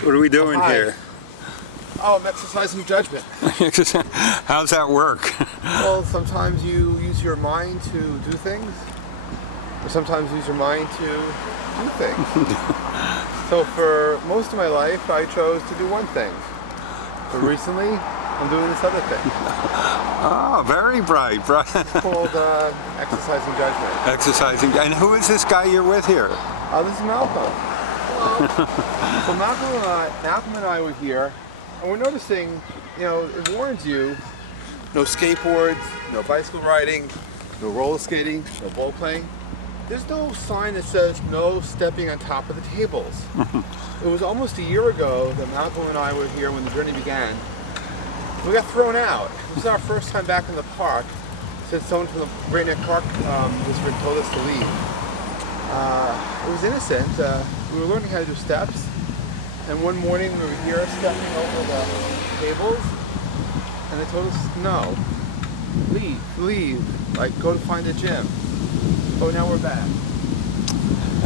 So what are we doing here? Oh, I'm exercising judgment. How's that work? Well, sometimes you use your mind to do things, or sometimes use your mind to do things. So for most of my life, I chose to do one thing. But recently, I'm doing this other thing. Oh, very bright. It's called exercising judgment. Exercising. And who is this guy you're with here? This is Malcolm. Hello. So Malcolm and I were here, and we're noticing, it warns you, no skateboards, no bicycle riding, no roller skating, no ball playing. There's no sign that says no stepping on top of the tables. It was almost a year ago that Malcolm and I were here when the journey began. We got thrown out. This is our first time back in the park since someone from the Great Neck Park District told us to leave. It was innocent. We were learning how to do steps, and one morning we were here stepping over the tables, and they told us, no, leave, like go to find a gym. Oh, now we're back.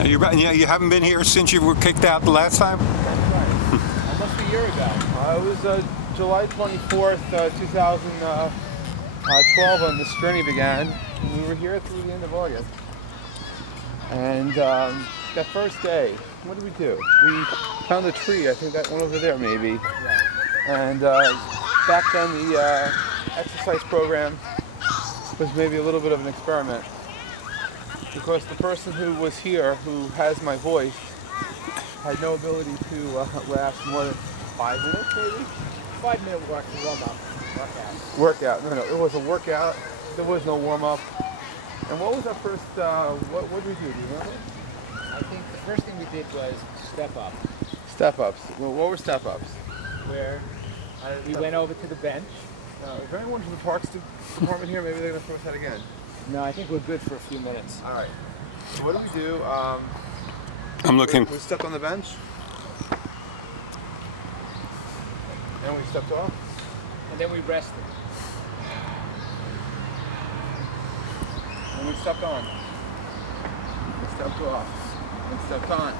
You haven't been here since you were kicked out the last time? That's right. Almost a year ago. It was July 24th, 2012 when this journey began. And we were here through the end of August. And that first day, what did we do? We found a tree, I think that one over there maybe. Yeah. And back then the exercise program was maybe a little bit of an experiment. Because the person who was here, who has my voice, had no ability to last more than 5 minutes maybe? 5-minute warm-up. Workout. No, it was a workout. There was no warm-up. And what was our first, what did we do? Do you remember? I think the first thing we did was step up. Step-ups. Well, what were step-ups? Where we went over to the bench. Is there anyone from the Parks Department here? Maybe they're going to throw us out again. No, I think we're good for a few minutes. All right. So what do we do? I'm looking. We stepped on the bench. And we stepped off. And then we rested. And we stepped on. We stepped off. And stepped on.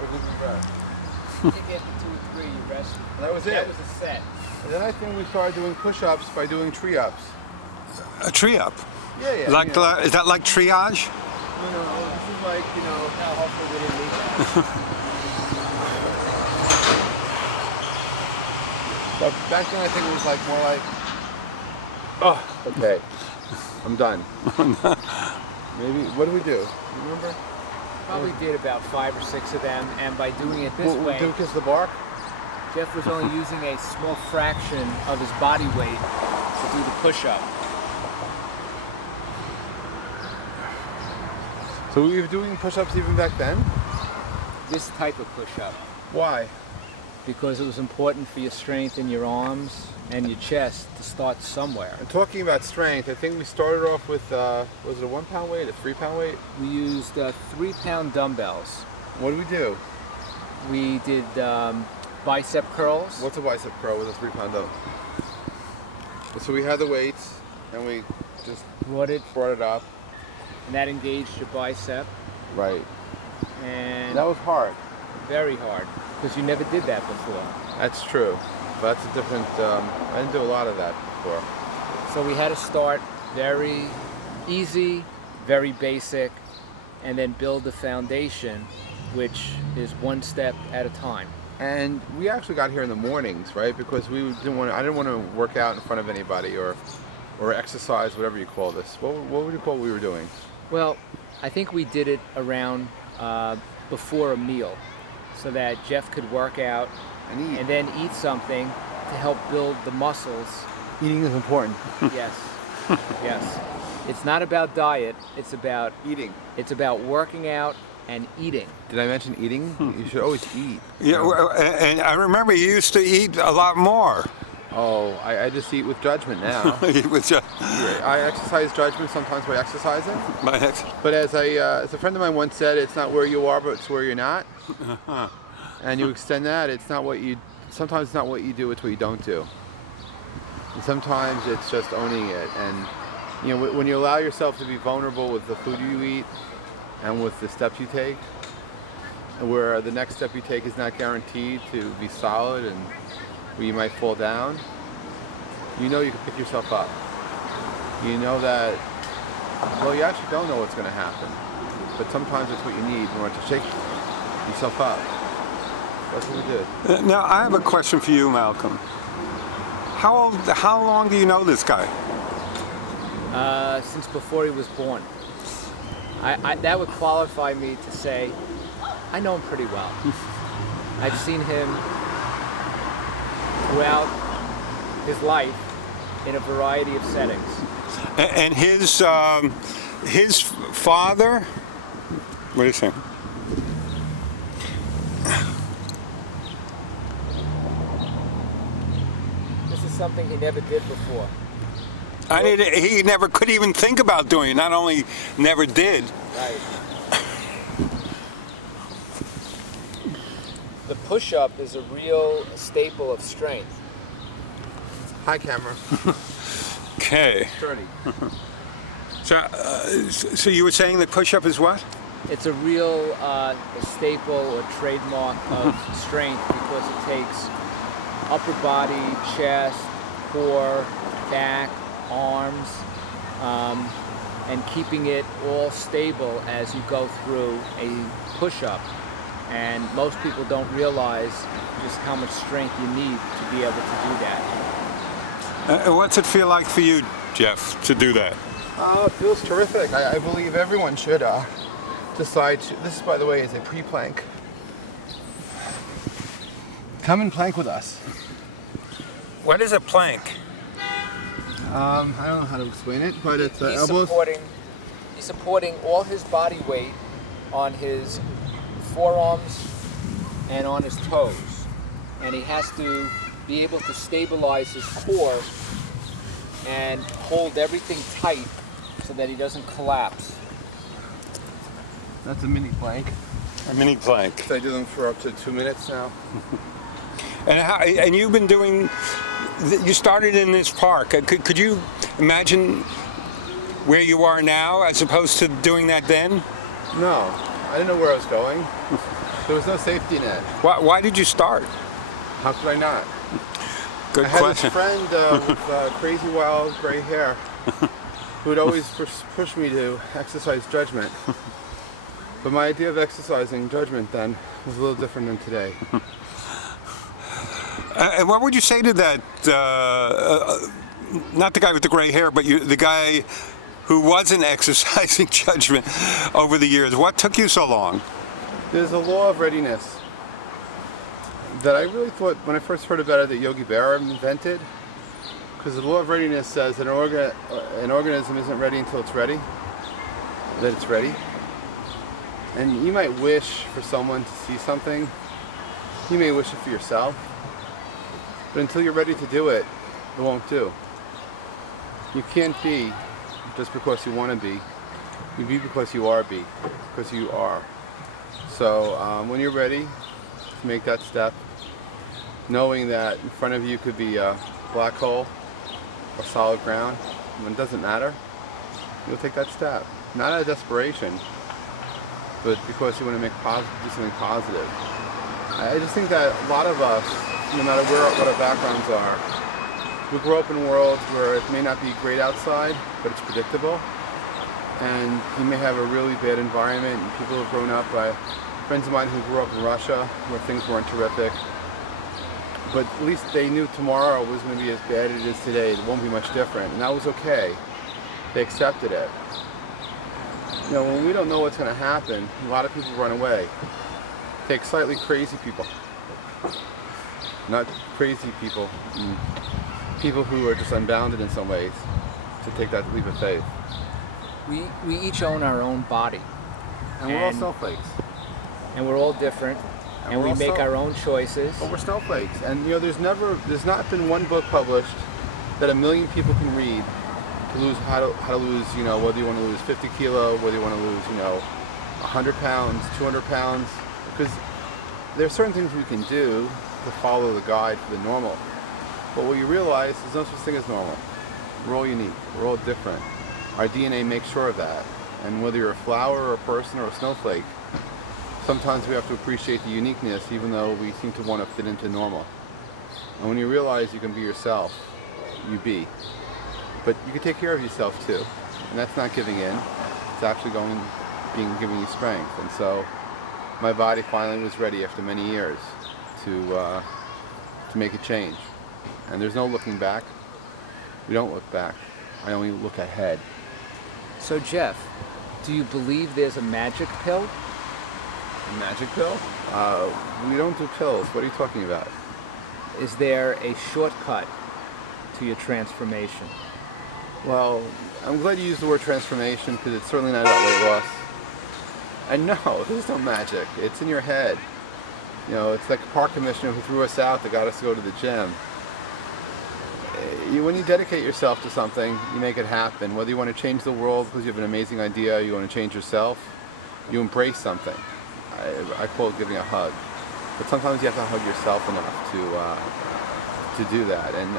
Or did we rest? You get to 2 or 3, you rested. And that was it. That was a set. And then I think we started doing push-ups by doing tree-ups. A tree up? Yeah. Like is that like triage? No. This is like, hopefully we didn't need that. But back then I think it was like more like, oh, okay, I'm done. Maybe, what do we do? You remember? Probably did about 5 or 6 of them, and by doing it this way, do we kiss the bark? Jeff was only using a small fraction of his body weight to do the push-up. So we were doing push-ups even back then? This type of push-up. Why? Because it was important for your strength in your arms and your chest to start somewhere. And talking about strength, I think we started off with, was it a 1 pound weight, a 3 pound weight? We used 3-pound dumbbells. What did we do? We did bicep curls. What's a bicep curl with a 3 pound dumbbell? So we had the weights and we just brought it up. And that engaged your bicep. Right. And that was hard. Very hard, because you never did that before. That's true. But that's a different, I didn't do a lot of that before. So we had to start very easy, very basic, and then build the foundation, which is one step at a time. And we actually got here in the mornings, right? Because I didn't want to work out in front of anybody or exercise, whatever you call this. What would you call what we were doing? Well, I think we did it around before a meal, so that Jeff could work out and then eat something to help build the muscles. Eating is important. Yes. It's not about diet, it's about eating. It's about working out and eating. Did I mention eating? You should always eat. Yeah, and I remember you used to eat a lot more. Oh, I just eat with judgment now. I exercise judgment sometimes by exercising. But as a friend of mine once said, it's not where you are, but it's where you're not. And you extend that. Sometimes it's not what you do, it's what you don't do. And sometimes it's just owning it. And when you allow yourself to be vulnerable with the food you eat and with the steps you take, where the next step you take is not guaranteed to be solid and where you might fall down, you know you can pick yourself up. You know that, well, you actually don't know what's going to happen, but sometimes it's what you need in order to shake yourself up. That's what we did. Now, I have a question for you, Malcolm. How long do you know this guy? Since before he was born. That would qualify me to say I know him pretty well. I've seen him throughout his life in a variety of settings. And his father, what do you say? This is something he never did before. He never could even think about doing it. Not only never did. Right. The push-up is a real staple of strength. Hi, camera. Okay. Sturdy. So you were saying the push-up is what? It's a real staple or trademark of strength because it takes upper body, chest, core, back, arms, and keeping it all stable as you go through a push-up. And most people don't realize just how much strength you need to be able to do that. What's it feel like for you, Jeff, to do that? It feels terrific. I believe everyone should decide to. This, by the way, is a pre-plank. Come and plank with us. What is a plank? I don't know how to explain it, but it's He's elbows. supporting all his body weight on his forearms and on his toes. And he has to be able to stabilize his core and hold everything tight so that he doesn't collapse. That's a mini plank. A mini plank. I do them for up to 2 minutes now. And you've been doing. You started in this park. Could you imagine where you are now as opposed to doing that then? No, I didn't know where I was going. There was no safety net. Why did you start? How could I not? Good I had question. this friend with crazy wild gray hair who would always push me to exercise Judgement. But my idea of exercising Judgement then was a little different than today. And what would you say to that? Not the guy with the gray hair, but the guy who wasn't exercising Judgement over the years. What took you so long? There's a law of readiness that I really thought when I first heard about it that Yogi Berra invented. Because the law of readiness says that an organism isn't ready until it's ready. That it's ready. And you might wish for someone to see something. You may wish it for yourself. But until you're ready to do it, it won't do. You can't be just because you want to be. You be because you are because you are. So when you're ready to make that step, knowing that in front of you could be a black hole or solid ground, when it doesn't matter, you'll take that step. Not out of desperation, but because you want to do something positive. I just think that a lot of us, no matter what our backgrounds are, we grow up in worlds where it may not be great outside, but it's predictable. And you may have a really bad environment. People have grown up by friends of mine who grew up in Russia, where things weren't terrific. But at least they knew tomorrow was going to be as bad as it is today. It won't be much different. And that was okay. They accepted it. You know, when we don't know what's going to happen, a lot of people run away. Take slightly crazy people. Not crazy people. People who are just unbounded in some ways to take that leap of faith. We each own our own body. And we're all snowflakes. And we're all different. And we make our own choices. But we're snowflakes. And you know, there's not been one book published that 1 million people can read to lose how to lose, you know, whether you want to lose 50 kilo, whether you want to lose, you know, 100 pounds, 200 pounds. Because there are certain things we can do to follow the guide for the normal. But what you realize is no such thing as normal. We're all unique. We're all different. Our DNA makes sure of that. And whether you're a flower or a person or a snowflake, sometimes we have to appreciate the uniqueness even though we seem to want to fit into normal. And when you realize you can be yourself, you be. But you can take care of yourself too. And that's not giving in. It's actually giving you strength. And so my body finally was ready after many years to make a change. And there's no looking back. We don't look back. I only look ahead. So Jeff, do you believe there's a magic pill? A magic pill? We don't do pills. What are you talking about? Is there a shortcut to your transformation? Well, I'm glad you used the word transformation because it's certainly not about weight loss. And no, there's no magic. It's in your head. You know, it's like a park commissioner who threw us out that got us to go to the gym. When you dedicate yourself to something, you make it happen. Whether you want to change the world because you have an amazing idea, you want to change yourself, you embrace something. I call it giving a hug. But sometimes you have to hug yourself enough to do that. And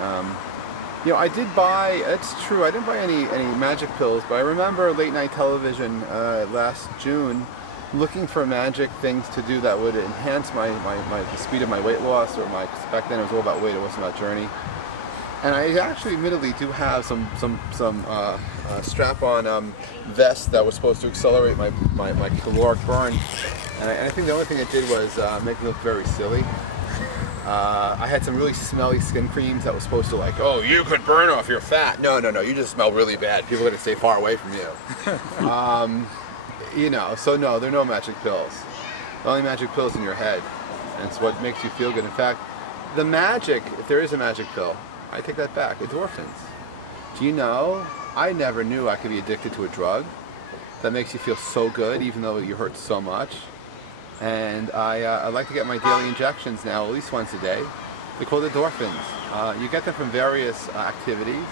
you know, I did buy. It's true. I didn't buy any magic pills, but I remember late night television last June, looking for magic things to do that would enhance the speed of my weight loss, or back then it was all about weight. It wasn't about journey. And I actually, admittedly, do have some strap-on vest that was supposed to accelerate my caloric burn. And I think the only thing it did was make me look very silly. I had some really smelly skin creams that was supposed to oh, you could burn off your fat. No, you just smell really bad. People are going to stay far away from you. You know, so no, there are no magic pills. The only magic pill is in your head. And it's what makes you feel good. In fact, the magic, if there is a magic pill, I take that back. Endorphins. Do you know, I never knew I could be addicted to a drug that makes you feel so good even though you hurt so much. And I like to get my daily injections now at least once a day. They're called endorphins. You get them from various activities.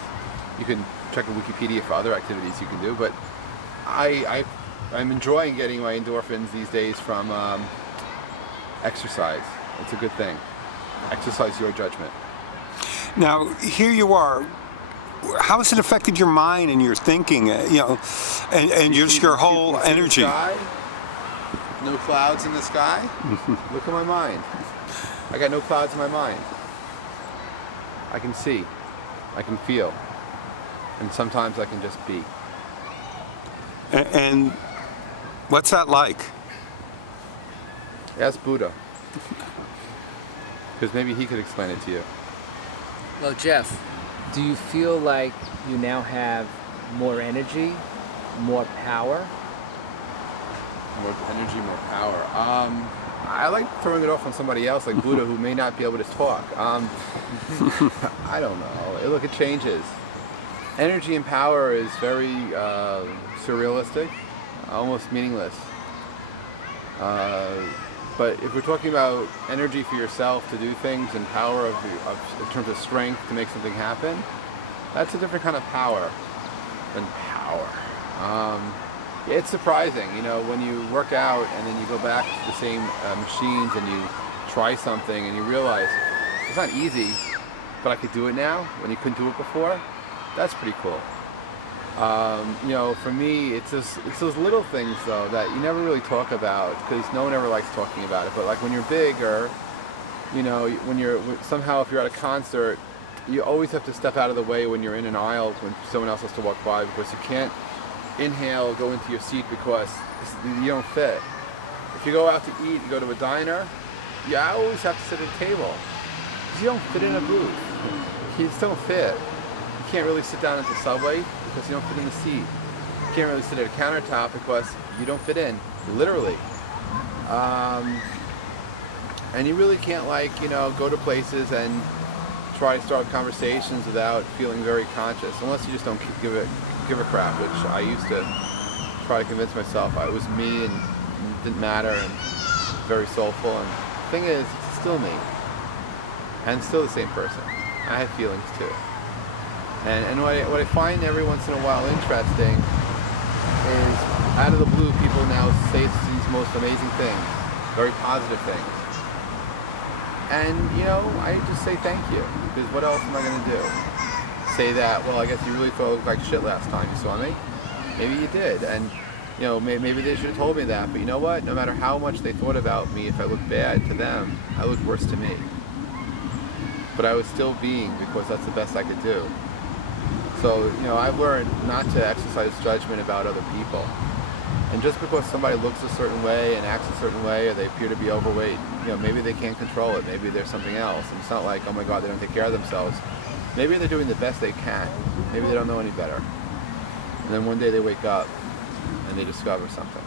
You can check Wikipedia for other activities you can do, but I'm enjoying getting my endorphins these days from exercise. It's a good thing. Exercise your judgment. Now, here you are. How has it affected your mind and your thinking, you know, and just your whole energy? No clouds in the sky? Look at my mind. I got no clouds in my mind. I can see. I can feel. And sometimes I can just be. And what's that like? Ask Buddha. Because maybe he could explain it to you. Well, Jeff, do you feel like you now have more energy, more power? More energy, more power. I like throwing it off on somebody else, like Buddha, who may not be able to talk. I don't know. Look, it changes. Energy and power is very surrealistic, almost meaningless. But if we're talking about energy for yourself to do things and power in terms of strength to make something happen, that's a different kind of power than power. It's surprising, you know, when you work out and then you go back to the same machines and you try something and you realize it's not easy, but I could do it now when you couldn't do it before. That's pretty cool. You know, for me, it's those little things though that you never really talk about because no one ever likes talking about it. But like when you're big, or you know, somehow if you're at a concert, you always have to step out of the way when you're in an aisle when someone else has to walk by because you can't inhale, go into your seat because you don't fit. If you go out to eat, you go to a diner, you always have to sit at a table because you don't fit in a booth. You just don't fit. You can't really sit down at the subway because you don't fit in the seat. You can't really sit at a countertop because you don't fit in, literally. And you really can't, like, you know, go to places and try to start conversations without feeling very conscious, unless you just don't give a crap, which I used to try to convince myself I was me and it didn't matter and very soulful. And the thing is, it's still me and still the same person. I have feelings too. And what I find every once in a while interesting is out of the blue people now say these most amazing things, very positive things. And, you know, I just say thank you, because what else am I going to do? Say that, well, I guess you really thought I looked like shit last time you saw me. Maybe you did. And maybe they should have told me that. But you know what? No matter how much they thought about me, if I looked bad to them, I looked worse to me. But I was still being, because that's the best I could do. So, I've learned not to exercise judgment about other people. And just because somebody looks a certain way and acts a certain way, or they appear to be overweight, maybe they can't control it. Maybe there's something else. And it's not like, oh my God, they don't take care of themselves. Maybe they're doing the best they can. Maybe they don't know any better. And then one day they wake up and they discover something.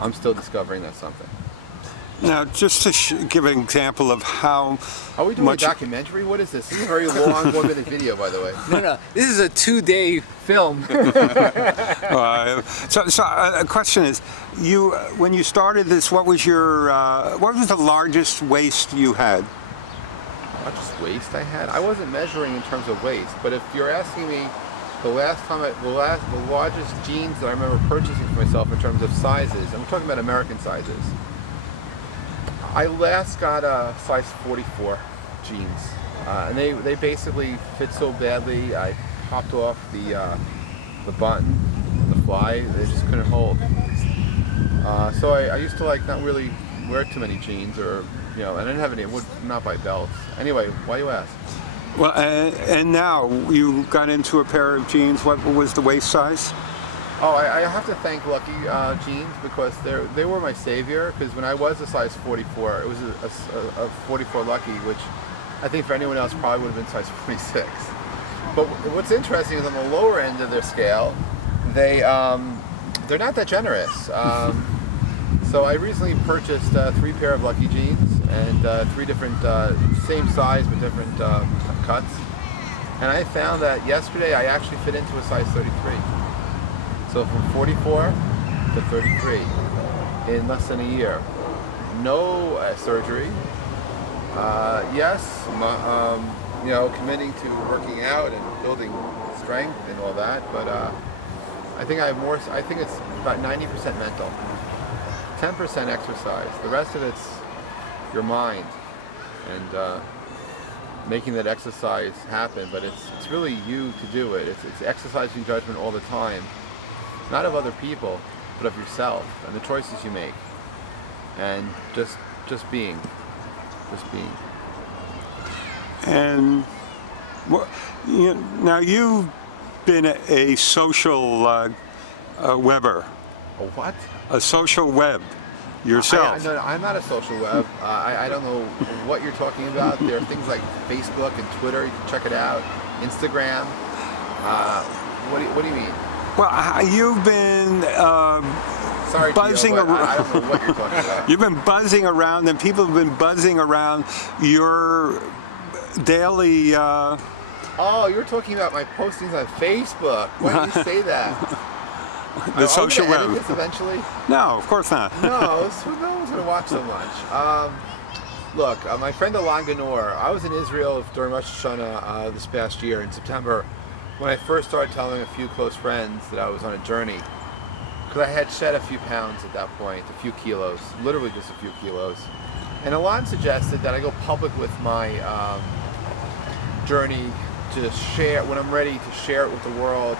I'm still discovering that something. Now, just to give an example of how Are we doing much a documentary? What is this? This is a very long 1 minute video, by the way. No. This is a 2-day film. So a question is, when you started this, what was the largest waist you had? Largest waist I had? I wasn't measuring in terms of waist, but if you're asking me the largest jeans that I remember purchasing for myself in terms of sizes, and we're talking about American sizes, I last got a size 44 jeans, and they basically fit so badly. I popped off the button, the fly. They just couldn't hold. So I used to not really wear too many jeans, or I didn't have any. I would not buy belts. Anyway, why do you ask? Well, and now you got into a pair of jeans. What was the waist size? Oh, I have to thank Lucky Jeans, because they were my savior. Because when I was a size 44, it was a 44 Lucky, which I think for anyone else probably would have been size 46. But what's interesting is on the lower end of their scale, they're not that generous. So I recently purchased 3 pair of Lucky Jeans, and 3 different, same size but different cuts. And I found that yesterday I actually fit into a size 33. So from 44 to 33 in less than a year. No surgery. Yes, committing to working out and building strength and all that. But I think it's about 90% mental, 10% exercise. The rest of it's your mind and making that exercise happen. But it's really you to do it. It's exercising judgment all the time. Not of other people, but of yourself and the choices you make, and just being. And now you've been a social webber. A what? A social web yourself. No, I'm not a social web. I don't know what you're talking about. There are things like Facebook and Twitter. You can check it out. Instagram. What do you mean? Well, you've been Sorry, buzzing Gio, around. I don't know what you're talking about. You've been buzzing around, and people have been buzzing around your daily. Oh, you're talking about my postings on Facebook. Why did you say that? The social web. Edit this eventually? No, of course not. No one's going to watch so much. Look, my friend Alon Ganor, I was in Israel during Rosh Hashanah this past year in September, when I first started telling a few close friends that I was on a journey. Because I had shed a few pounds at that point, a few kilos, literally just a few kilos. And Alon suggested that I go public with my journey to share, when I'm ready to share it with the world,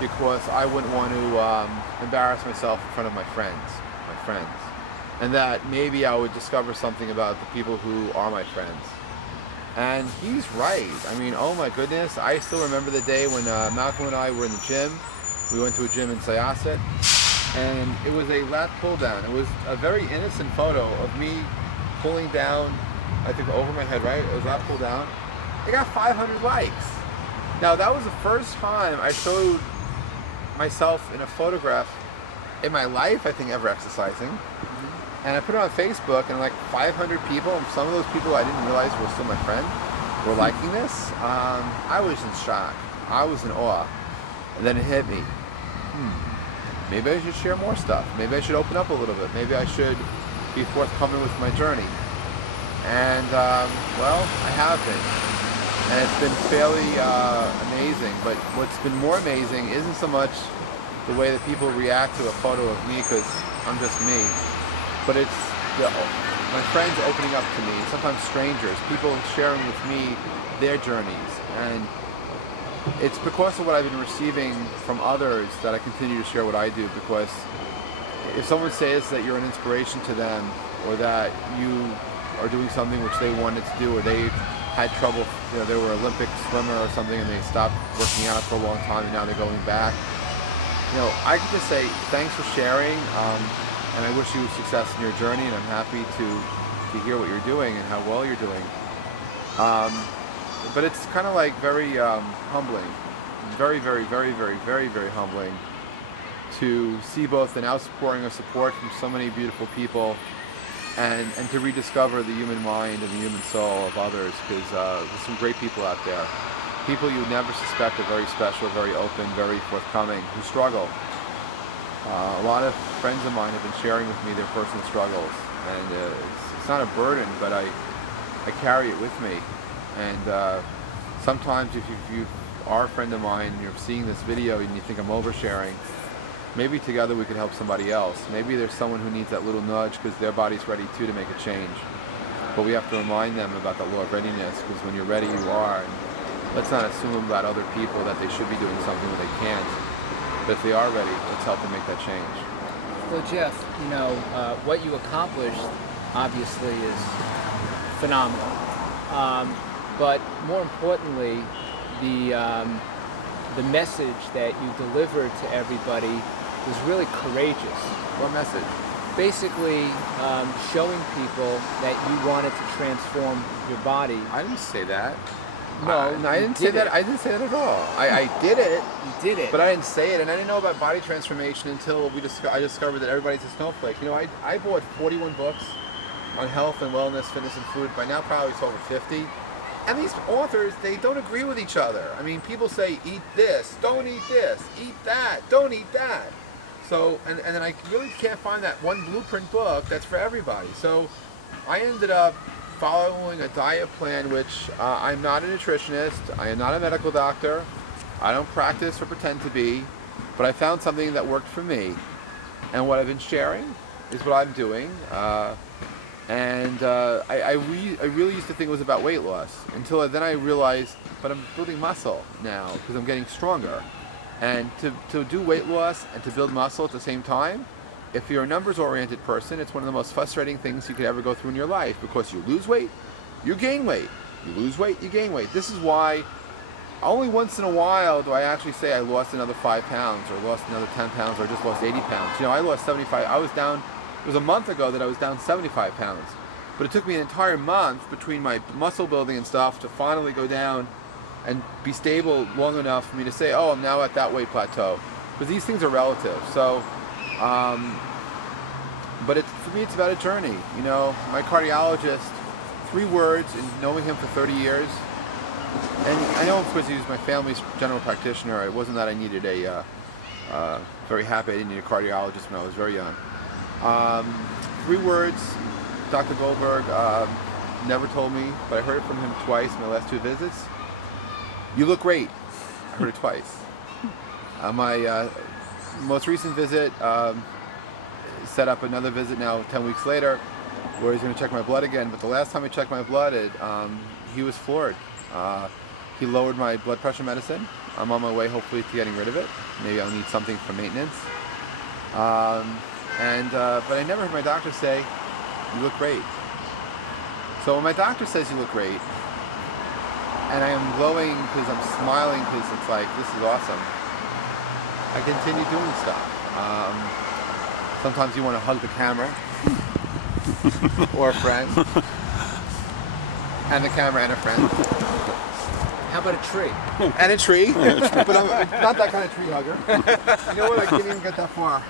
because I wouldn't want to embarrass myself in front of my friends. And that maybe I would discover something about the people who are my friends. And he's right. I mean, oh my goodness, I still remember the day when Malcolm and I were in the gym. We went to a gym in Syosset, and it was a lat pull down. It was a very innocent photo of me pulling down, I think over my head, right? It was lat pull down. It got 500 likes. Now that was the first time I showed myself in a photograph in my life, I think, ever exercising. And I put it on Facebook, and like 500 people, and some of those people I didn't realize were still my friend, were liking this. I was in shock. I was in awe. And then it hit me. Maybe I should share more stuff. Maybe I should open up a little bit. Maybe I should be forthcoming with my journey. And, well, I have been. And it's been fairly amazing. But what's been more amazing isn't so much the way that people react to a photo of me, because I'm just me. But it's my friends opening up to me, sometimes strangers, people sharing with me their journeys. And it's because of what I've been receiving from others that I continue to share what I do, because if someone says that you're an inspiration to them, or that you are doing something which they wanted to do, or they had trouble, they were an Olympic swimmer or something and they stopped working out for a long time and now they're going back, I can just say thanks for sharing, and I wish you success in your journey, and I'm happy to hear what you're doing and how well you're doing. But it's kind of like very humbling, very, very, very, very, very, very humbling to see both an outpouring of support from so many beautiful people, and to rediscover the human mind and the human soul of others, because there's some great people out there. People you never suspect are very special, very open, very forthcoming, who struggle. A lot of friends of mine have been sharing with me their personal struggles, and it's not a burden, but I carry it with me. And sometimes if you are a friend of mine and you're seeing this video and you think I'm oversharing, maybe together we could help somebody else. Maybe there's someone who needs that little nudge because their body's ready too to make a change. But we have to remind them about the law of readiness, because when you're ready, you are. And let's not assume about other people that they should be doing something when they can't. But if they are ready, let's help them make that change. So Jeff, what you accomplished obviously is phenomenal. But more importantly, the message that you delivered to everybody was really courageous. What message? Basically, showing people that you wanted to transform your body. I didn't say that. No, I didn't say that. I didn't say that at all. I did it. You did it. But I didn't say it, and I didn't know about body transformation until I discovered that everybody's a snowflake. I bought 41 books on health and wellness, fitness and food. By now, probably it's over 50. And these authors, they don't agree with each other. I mean, people say, eat this, don't eat this, eat that, don't eat that. So, and then I really can't find that one blueprint book that's for everybody. So I ended up following a diet plan, which I'm not a nutritionist, I am not a medical doctor, I don't practice or pretend to be, but I found something that worked for me. And what I've been sharing is what I'm doing. I really used to think it was about weight loss, until then I realized, but I'm building muscle now because I'm getting stronger. And to do weight loss and to build muscle at the same time, if you're a numbers-oriented person, it's one of the most frustrating things you could ever go through in your life, because you lose weight, you gain weight. You lose weight, you gain weight. This is why only once in a while do I actually say I lost another 5 pounds, or lost another 10 pounds, or just lost 80 pounds. I lost 75. I was down. It was a month ago that I was down 75 pounds. But it took me an entire month between my muscle building and stuff to finally go down and be stable long enough for me to say, oh, I'm now at that weight plateau. Because these things are relative. So, but for me, it's about a journey. My cardiologist, 3 words, and knowing him for 30 years. And I know, of course, he was my family's general practitioner. It wasn't that I needed very happy I didn't need a cardiologist when I was very young. 3 words, Dr. Goldberg never told me, but I heard it from him twice in my last 2 visits. You look great. I heard it twice. My most recent visit set up another visit now 10 weeks later, where he's going to check my blood again. But the last time he checked my blood, he was floored. He lowered my blood pressure medicine. I'm on my way, hopefully, to getting rid of it. Maybe I'll need something for maintenance. But I never heard my doctor say, you look great. So when my doctor says you look great, and I am glowing because I'm smiling because it's like, this is awesome, I continue doing stuff. Sometimes you want to hug the camera, or a friend, and the camera and a friend. How about a tree? And a tree, but I'm not that kind of tree hugger. You know what, I can't even get that far.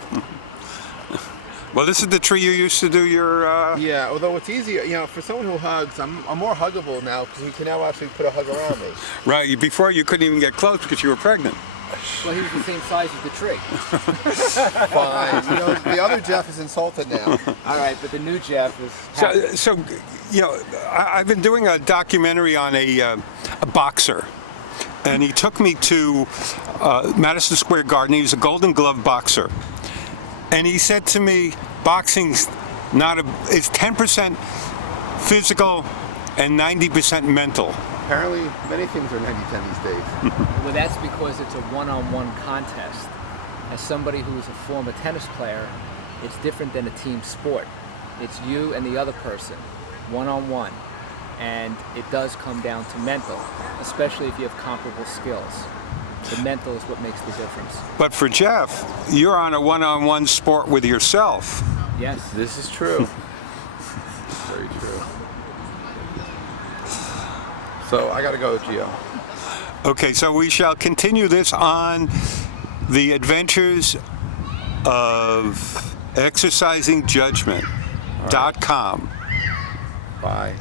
Well, this is the tree you used to do your... Yeah, although it's easier, for someone who hugs, I'm more huggable now because you can now actually put a hug around me. Right, before you couldn't even get close because you were pregnant. Well, he was the same size as the tree. Fine. The other Jeff is insulted now. All right, but the new Jeff is happy. So I've been doing a documentary on a boxer. And he took me to Madison Square Garden. He was a Golden Glove boxer. And he said to me, boxing's it's 10% physical and 90% mental. Apparently, many things are 90-10 these days. Well, that's because it's a one-on-one contest. As somebody who is a former tennis player, it's different than a team sport. It's you and the other person, one-on-one. And it does come down to mental, especially if you have comparable skills. The mental is what makes the difference. But for Jeff, you're on a one-on-one sport with yourself. Yes. This is true. Very true. So I got to go with Gio. Okay, so we shall continue this on the adventures of exercising judgment.com. Bye.